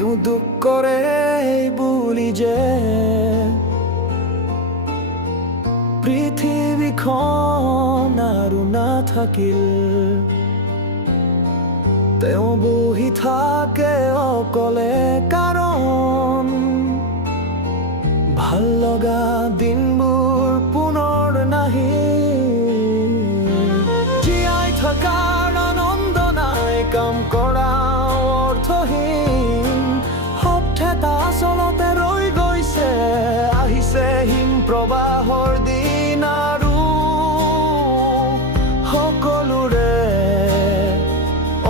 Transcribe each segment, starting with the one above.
তেওঁ দুখ কৰে বুলি যে পৃথিৱীখন আৰু নাথাকিল। তেওঁ বহি থাকে অকলে, কাৰণ ভাল লগা দিনবোৰ পুনৰ নাহিল। জীয়াই থকাৰ আনন্দ নাই, কাম কৰা অৰ্থহীন। সপ্তাহটা আচলতে ৰৈ গৈছে, আহিছে হিম প্ৰবাহৰ দিন, আৰু সকলোৰে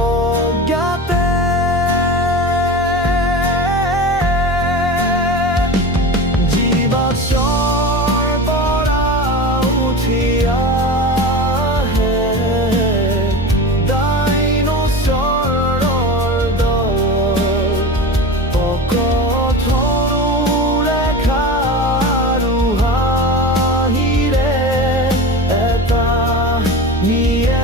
অজ্ঞাতে জীৱাশ্মৰ পৰা উঠি আহে ডাইনছৰৰ দল। অকথনো ৰেখা আৰু হাঁহিৰে এটা নিয়েণ্ডাৰথাল।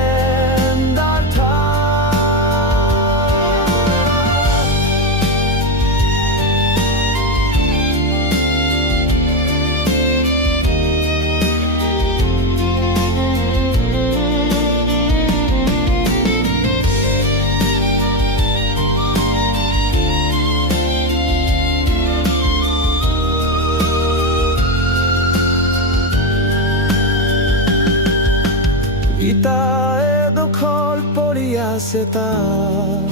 ইটায়ে দখল পৰি আছে তাত,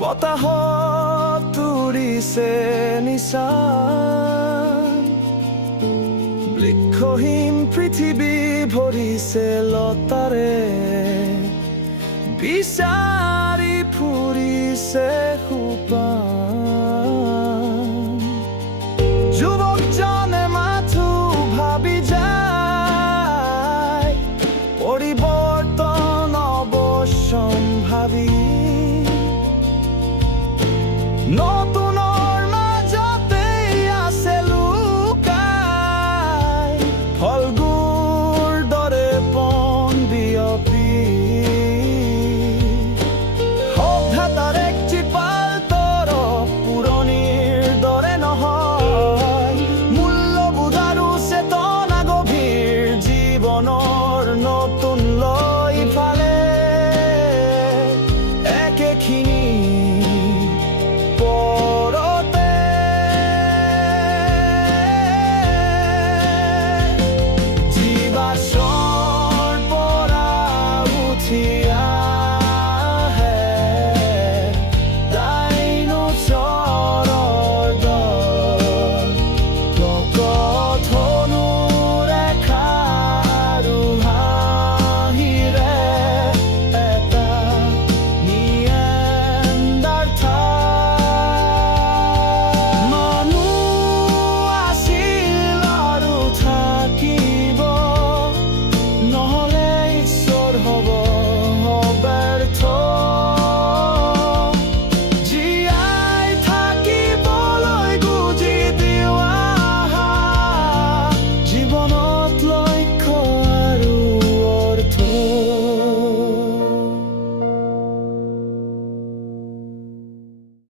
বতাহত উৰিছে নিচান। বৃক্ষহীন পৃথিৱী ভৰিছে লতাৰে, বিচাৰি ফুৰিছে সোপান।